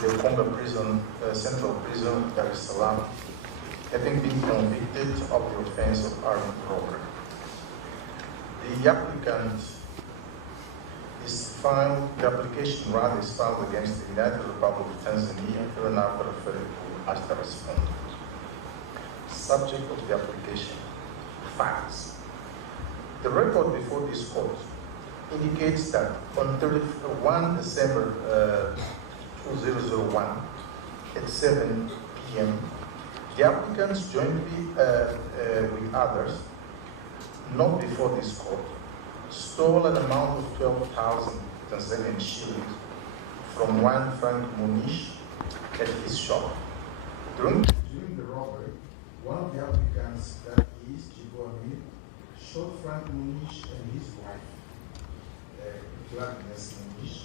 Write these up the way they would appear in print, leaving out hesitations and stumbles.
the Congo prison, central prison, Dar es Salaam, having been convicted of the offense of armed robbery. The application is filed against the United Republic of Tanzania, hereinafter referred to as the respondent. Subject of the application: facts. The record before this court indicates that on 31 December 2001 at 7 p.m., the applicants jointly with others, not before this court, stole an amount of 12,000 Tanzanian shillings from one Frank Munish at his shop. During the robbery, one of the applicants, that is Jibu, Amir, shot Frank Munish and his wife, Agnes Munish,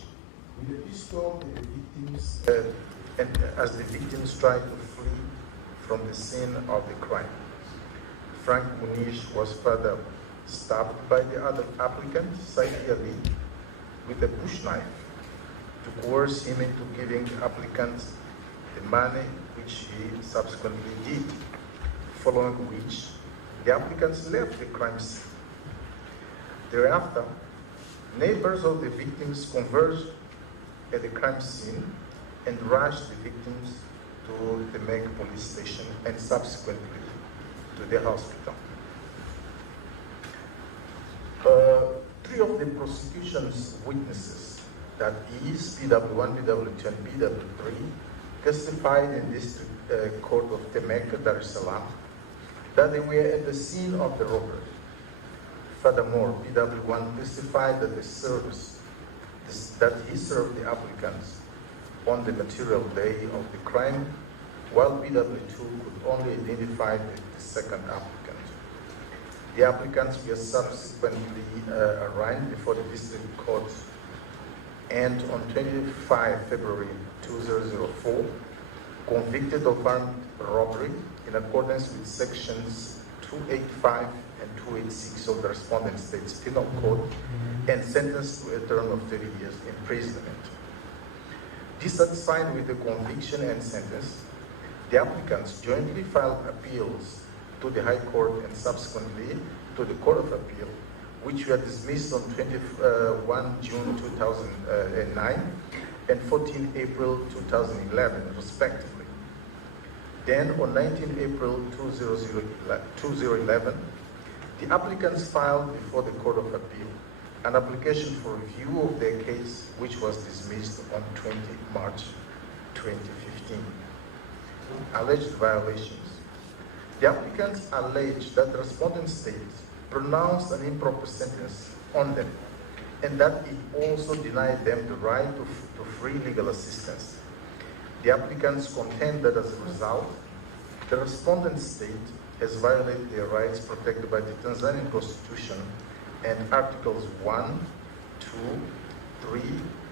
with a pistol at the victims, as the victims tried to flee from the scene of the crime. Frank Munish was further stabbed by the other applicant, Saidi Ali, with a bush knife to coerce him into giving the applicant the money, which he subsequently did, following which the applicants left the crime scene. Thereafter, neighbors of the victims converged at the crime scene and rushed the victims to the Meg police station and subsequently to the hospital. Three of the prosecution's witnesses, that is PW1, PW2, and PW3, testified in district court of Temeke, Dar es Salaam, that they were at the scene of the robbery. Furthermore, PW1 testified that he served the applicants on the material day of the crime, while PW2 could only identify the second applicant. The applicants were subsequently arraigned before the district court, and on 25 February 2004, convicted of armed robbery in accordance with sections 285 and 286 of the respondent state's penal code, and sentenced to a term of 30 years imprisonment. Dissatisfied with the conviction and sentence, the applicants jointly filed appeals to the High Court and subsequently to the Court of Appeal, which were dismissed on 21 June 2009 and 14 April 2011, respectively. Then, on 19 April 2011, the applicants filed before the Court of Appeal an application for review of their case, which was dismissed on 20 March 2015. Alleged violations. The applicants allege that the respondent state pronounced an improper sentence on them, and that it also denied them the right to free legal assistance. The applicants contend that as a result, the respondent state has violated their rights protected by the Tanzanian Constitution and Articles 1, 2, 3,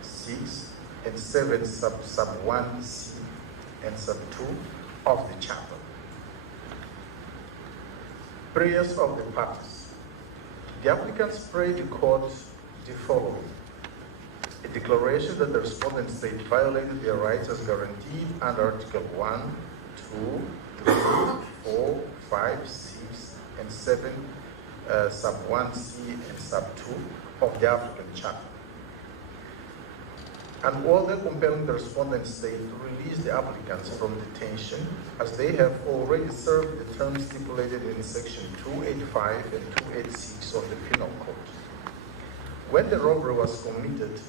6, and 7, sub 1c and sub 2 of the Charter. Prayers of the parties. The applicants pray the court the following: a declaration that the respondent state violated their rights as guaranteed under Article 1, 2, 3, 4, 5, 6, and 7, sub 1c and sub 2 of the African Charter. An order compelling the respondent state to release the applicants from detention, as they have already served the terms stipulated in section 285 and 286 of the Penal Code. When the robbery was committed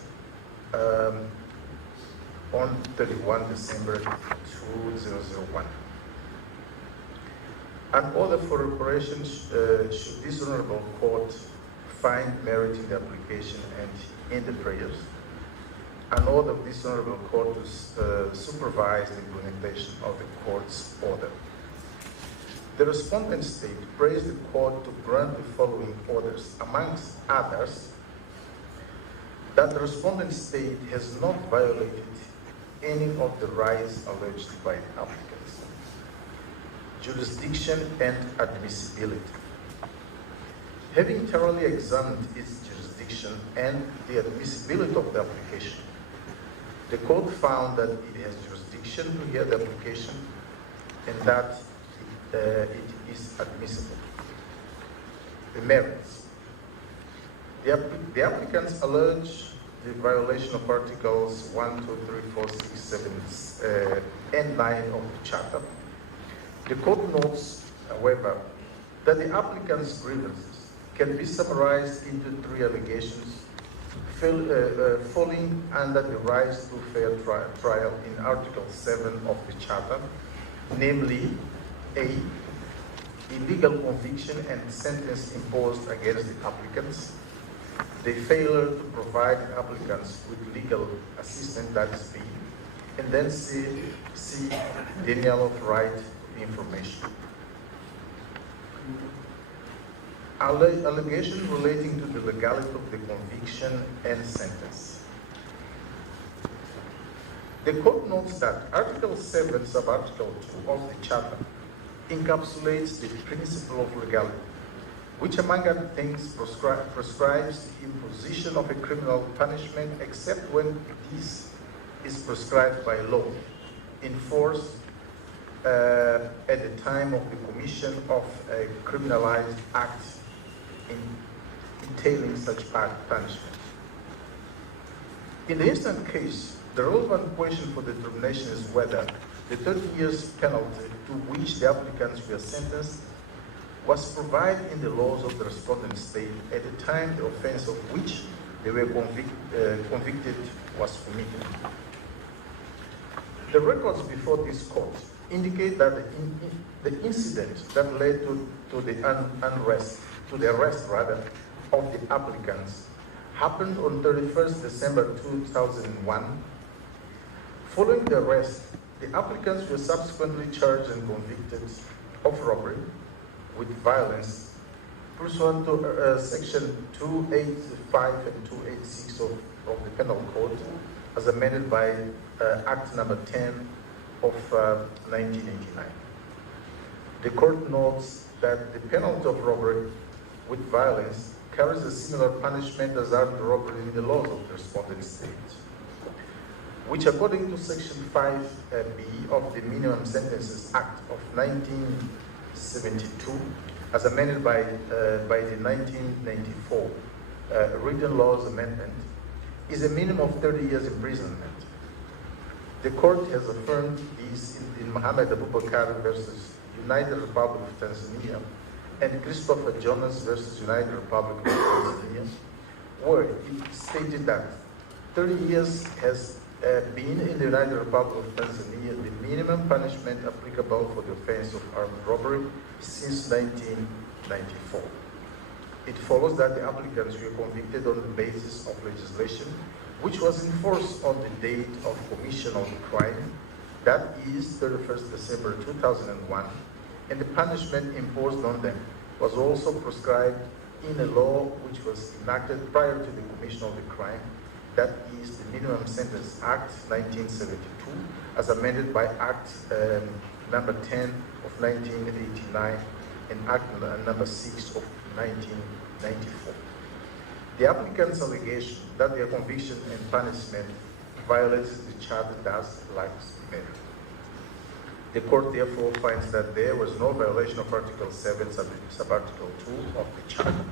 on 31 December 2001, an order for reparations should this honorable court find merit in the application and in the prayers. An order of this honorable court to supervise the implementation of the court's order. The respondent state prays the court to grant the following orders, amongst others: that the respondent state has not violated any of the rights alleged by the applicants. Jurisdiction and admissibility. Having thoroughly examined its jurisdiction and the admissibility of the application, The court found that it has jurisdiction to hear the application and that it is admissible. The merits. The applicants allege the violation of Articles 1, 2, 3, 4, 6, 7, and 9 of the Charter. The court notes, however, that the applicant's grievances can be summarized into 3 allegations falling under the right to fair trial in Article 7 of the Charter, namely A, illegal conviction and sentence imposed against the applicants, the failure to provide applicants with legal assistance, that is B, and then C, denial of right information. Allegation relating to the legality of the conviction and sentence. The court notes that Article 7, Subarticle 2 of the Charter encapsulates the principle of legality, which among other things prescribes the imposition of a criminal punishment except when this is prescribed by law, in force at the time of the commission of a criminalized act entailing such punishment. In the instant case, the relevant question for determination is whether the 30 years penalty to which the applicants were sentenced was provided in the laws of the respondent state at the time the offense of which they were convicted was committed. The records before this court indicate that the incident that led to the arrest of the applicants happened on 31st December 2001. Following the arrest, the applicants were subsequently charged and convicted of robbery with violence pursuant to Section 285 and 286 of the Penal Code, as amended by Act Number 10 of 1989. The court notes that the penalty of robbery with violence carries a similar punishment as armed robbery in the laws of the respondent state, which according to Section 5B of the Minimum Sentences Act of 1972, as amended by the 1994 Written Laws Amendment, is a minimum of 30 years imprisonment. The court has affirmed this in Mohammed Abubakar versus United Republic of Tanzania and Christopher Jonas versus United Republic of Tanzania, where it stated that 30 years has been in the United Republic of Tanzania the minimum punishment applicable for the offense of armed robbery since 1994. It follows that the applicants were convicted on the basis of legislation which was in force on the date of commission of the crime, that is 31st December 2001, and the punishment imposed on them was also prescribed in a law which was enacted prior to the commission of the crime, that is the Minimum Sentence Act 1972, as amended by Act Number 10 of 1989 and Act Number 6 of 1994. The applicant's allegation that their conviction and punishment violates the Charter does lacks merit. The court therefore finds that there was no violation of Article 7, Subarticle 2 of the Charter.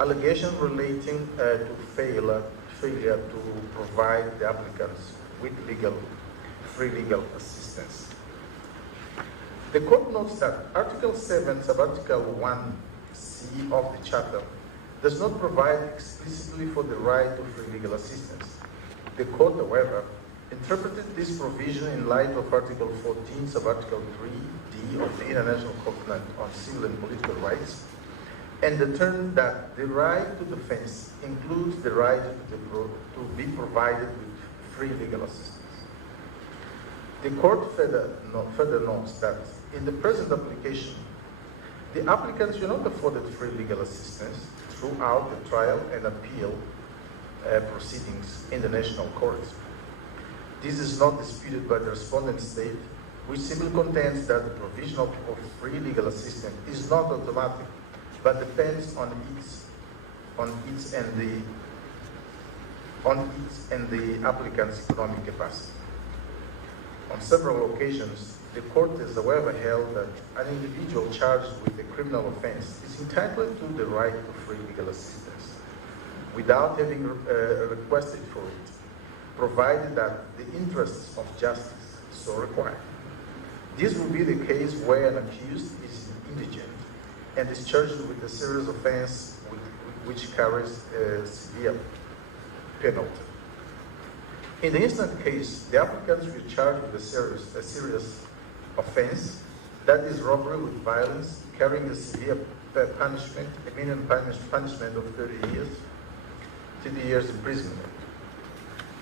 Allegation relating to failure to provide the applicants with free legal assistance. The court notes that Article 7, Subarticle 1C of the Charter does not provide explicitly for the right to free legal assistance. The court, however, interpreted this provision in light of Article 14, Subarticle 3D of the International Covenant on Civil and Political Rights, and determined that the right to defense includes the right to be provided with free legal assistance. The court further notes that in the present application, the applicants were not afforded free legal assistance throughout the trial and appeal proceedings in the national courts. This is not disputed by the respondent state, which simply contends that the provision of free legal assistance is not automatic, but depends on its and the on its and the applicant's economic capacity. On several occasions, the court has, however, held that an individual charged with a criminal offense is entitled to the right to free legal assistance without having requested for it, provided that the interests of justice so require. This will be the case where an accused is indigent and is charged with a serious offense which carries a severe penalty. In the instant case, the applicants were charged with a serious offense, that is robbery with violence, carrying a severe punishment, a minimum punishment of 30 years imprisonment.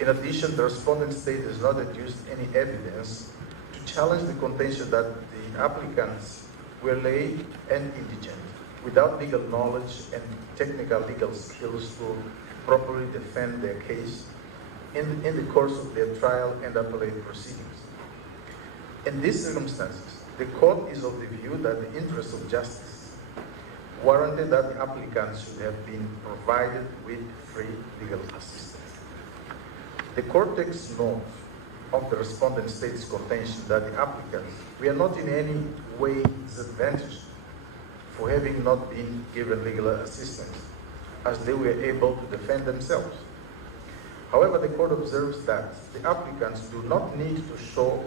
In addition, the respondent state has not adduced any evidence to challenge the contention that the applicants were lay and indigent, without legal knowledge and technical legal skills to properly defend their case in the course of their trial and appellate proceedings. In these circumstances, the court is of the view that the interests of justice warranted that the applicants should have been provided with free legal assistance. The court takes note of the respondent state's contention that the applicants were not in any way disadvantaged for having not been given legal assistance, as they were able to defend themselves. However, the court observes that the applicants do not need to show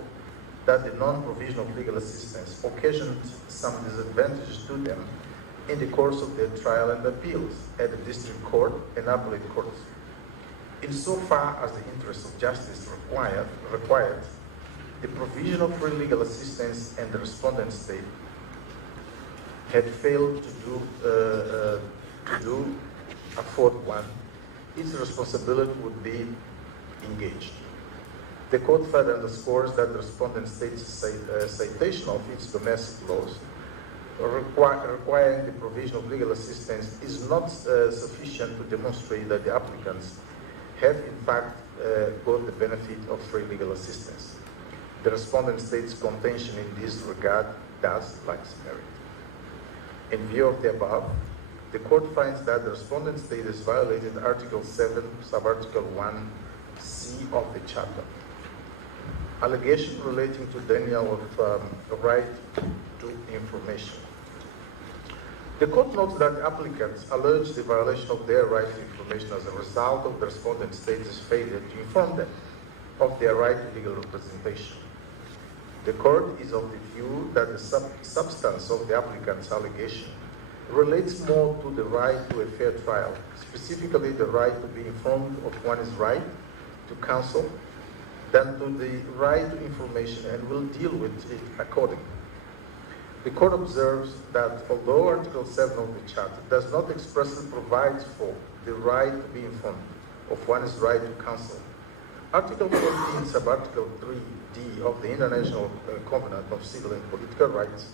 that the non-provision of legal assistance occasioned some disadvantage to them in the course of their trial and appeals at the district court and appellate courts. Insofar as the interests of justice required the provision of free legal assistance, and the respondent state had failed to afford one, its responsibility would be engaged. The court further underscores that the respondent state's citation of its domestic laws requiring the provision of legal assistance is not sufficient to demonstrate that the applicants have in fact got the benefit of free legal assistance. The respondent state's contention in this regard thus lacks merit. In view of the above, the court finds that the respondent state has violated Article 7, Subarticle 1C of the Charter. Allegation relating to denial of the right to information. The court notes that applicants allege the violation of their right to information as a result of the respondent state's failure to inform them of their right to legal representation. The court is of the view that the substance of the applicant's allegation relates more to the right to a fair trial, specifically the right to be informed of one's right to counsel, than to the right to information, and will deal with it accordingly. The court observes that although Article 7 of the Charter does not expressly provide for the right to be informed of one's right to counsel, Article 14, Subarticle 3D of the International Covenant of Civil and Political Rights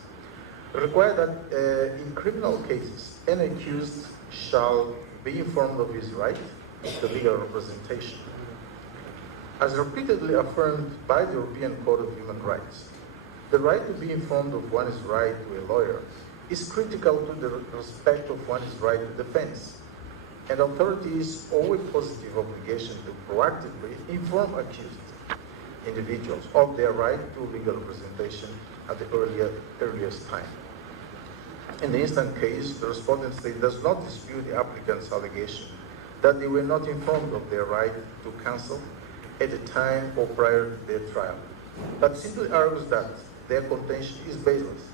require that in criminal cases, an accused shall be informed of his right to legal representation. As repeatedly affirmed by the European Court of Human Rights, the right to be informed of one's right to a lawyer is critical to the respect of one's right to defense, and authorities owe a positive obligation to proactively inform accused individuals of their right to legal representation at the earliest time. In the instant case, the respondent state does not dispute the applicant's allegation that they were not informed of their right to counsel at the time or prior to their trial, but simply argues that their contention is baseless.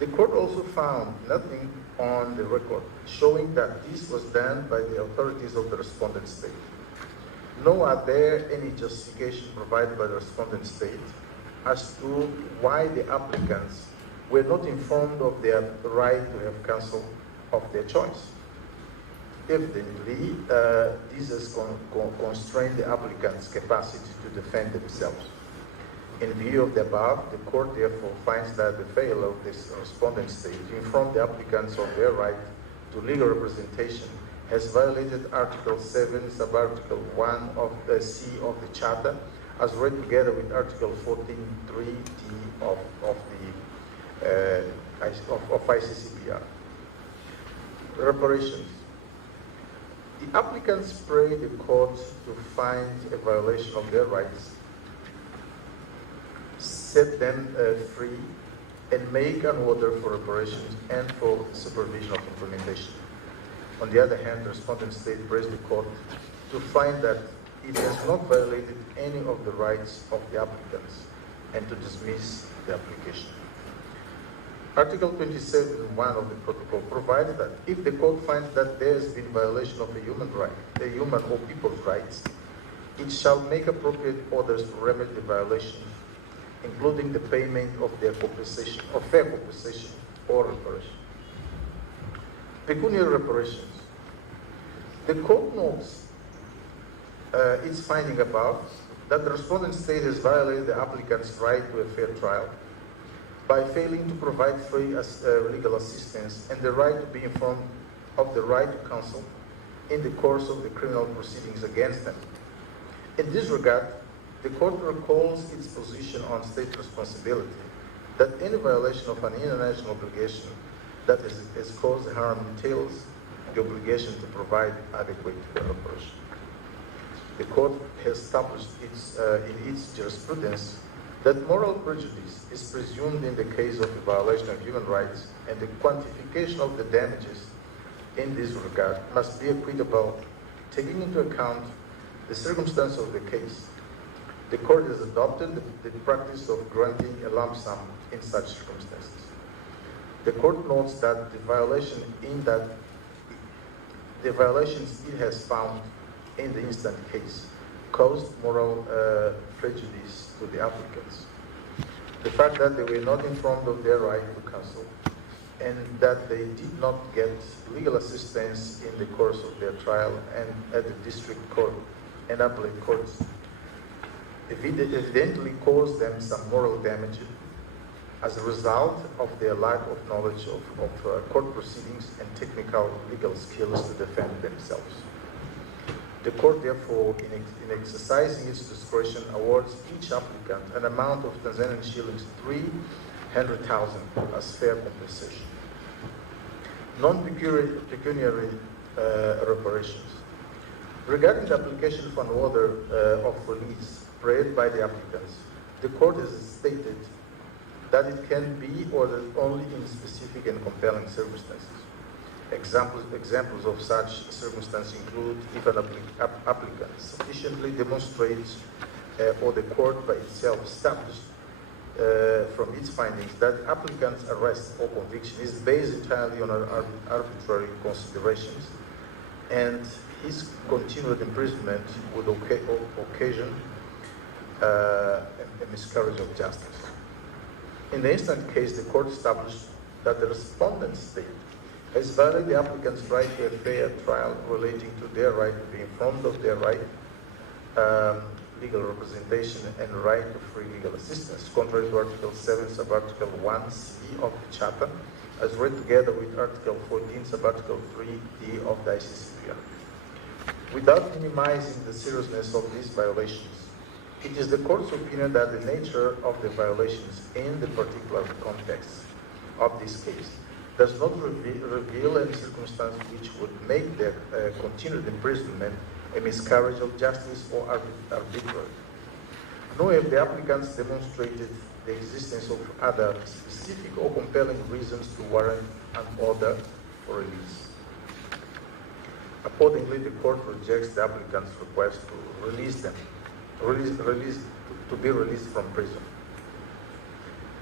The court also found nothing on the record showing that this was done by the authorities of the respondent state. Nor are there any justification provided by the respondent state as to why the applicants were not informed of their right to have counsel of their choice. Evidently, this has constrained the applicant's capacity to defend themselves. In view of the above, the court therefore finds that the failure of this respondent state to inform the applicants of their right to legal representation has violated Article 7, Subarticle 1 of the C of the Charter, as read together with Article 14.3d of ICCPR. Reparations. The applicants pray the court to find a violation of their rights, set them free, and make an order for reparations and for supervision of implementation. On the other hand, the respondent state prays the court to find that it has not violated any of the rights of the applicants and to dismiss the application. Article 27(1) of the protocol provided that if the court finds that there has been violation of a human right, a human or people's rights, it shall make appropriate orders to remedy the violation, including the payment of their compensation, or fair compensation or reparation. Pecuniary reparations. The court notes its finding above that the respondent state has violated the applicant's right to a fair trial by failing to provide free legal assistance and the right to be informed of the right to counsel in the course of the criminal proceedings against them. In this regard, the court recalls its position on state responsibility, that any violation of an international obligation that has caused harm entails the obligation to provide adequate reparation. The court has established in its jurisprudence that moral prejudice is presumed in the case of a violation of human rights, and the quantification of the damages in this regard must be equitable, taking into account the circumstance of the case. The court has adopted the practice of granting a lump sum in such circumstances. The court notes that the violations it has found in the instant case caused moral prejudice to the applicants. The fact that they were not informed of their right to counsel and that they did not get legal assistance in the course of their trial and at the district court and appellate courts evidently caused them some moral damage as a result of their lack of knowledge of court proceedings and technical legal skills to defend themselves. The court, therefore, in exercising its discretion, awards each applicant an amount of Tanzanian shillings 300,000 as fair compensation. Non-pecuniary reparations. Regarding the application for an order of release prayed by the applicants, the court has stated that it can be ordered only in specific and compelling circumstances. Examples of such circumstances include if an applicant sufficiently demonstrates or the court by itself established from its findings that the applicant's arrest or conviction is based entirely on arbitrary considerations and his continued imprisonment would occasion a miscarriage of justice. In the instant case, the court established that the respondent state has violated the applicant's right to a fair trial relating to their right to be informed of their right, legal representation, and right to free legal assistance, contrary to Article 7, Subarticle 1C of the Charter, as read together with Article 14, Subarticle 3D of the ICCPR. Without minimizing the seriousness of these violations, it is the court's opinion that the nature of the violations in the particular context of this case does not reveal any circumstance which would make their continued imprisonment a miscarriage of justice or arbitrary. Nor have the applicants demonstrated the existence of other specific or compelling reasons to warrant an order for release. Accordingly, the court rejects the applicant's request to release them, to be released from prison.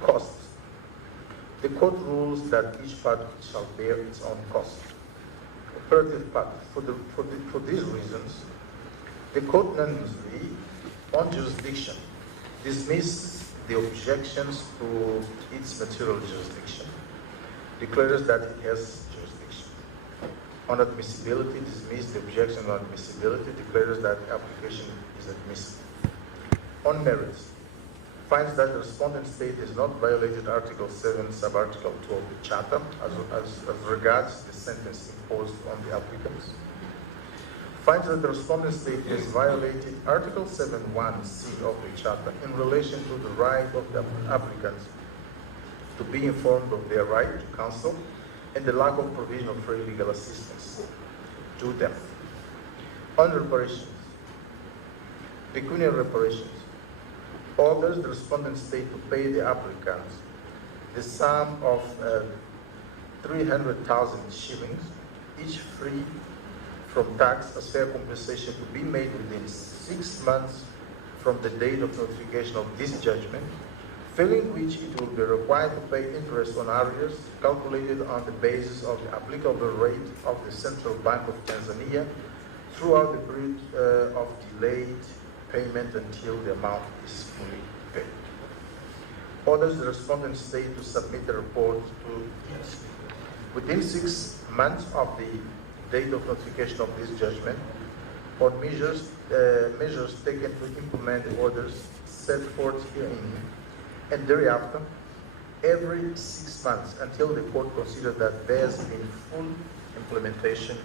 Costs. The court rules that each part shall bear its own cost. Operative part. For these reasons, the court unanimously, on jurisdiction, dismisses the objections to its material jurisdiction, declares that it has jurisdiction. On admissibility, dismisses the objection on admissibility, declares that the application is admissible. On merits, finds that the respondent state has not violated Article 7, Subarticle 2 of the Charter as regards the sentence imposed on the applicants. Finds that the respondent state has violated Article 7(1)(c) of the Charter in relation to the right of the applicants to be informed of their right to counsel and the lack of provision of free legal assistance to them. On reparations, pecuniary reparations, orders the respondent state to pay the applicants the sum of 300,000 shillings, each free from tax, as fair compensation to be made within 6 months from the date of notification of this judgment, failing which it will be required to pay interest on arrears calculated on the basis of the applicable rate of the Central Bank of Tanzania throughout the period of delayed payment until the amount is fully paid. Orders the respondent state to submit the report to it within 6 months of the date of notification of this judgment on measures taken to implement the orders set forth herein, and thereafter every 6 months until the court considers that there has been full implementation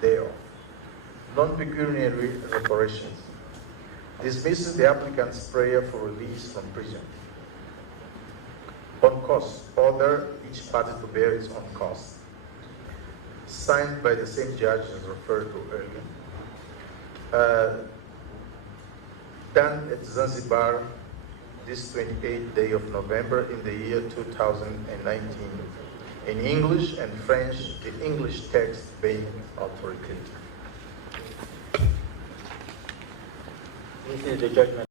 thereof. Non-pecuniary reparations. Dismisses the applicant's prayer for release from prison. On costs, order each party to bear its own costs. Signed by the same judge as referred to earlier. Done at Zanzibar this 28th day of November in the year 2019 in English and French, the English text being authoritative. This is the judgment.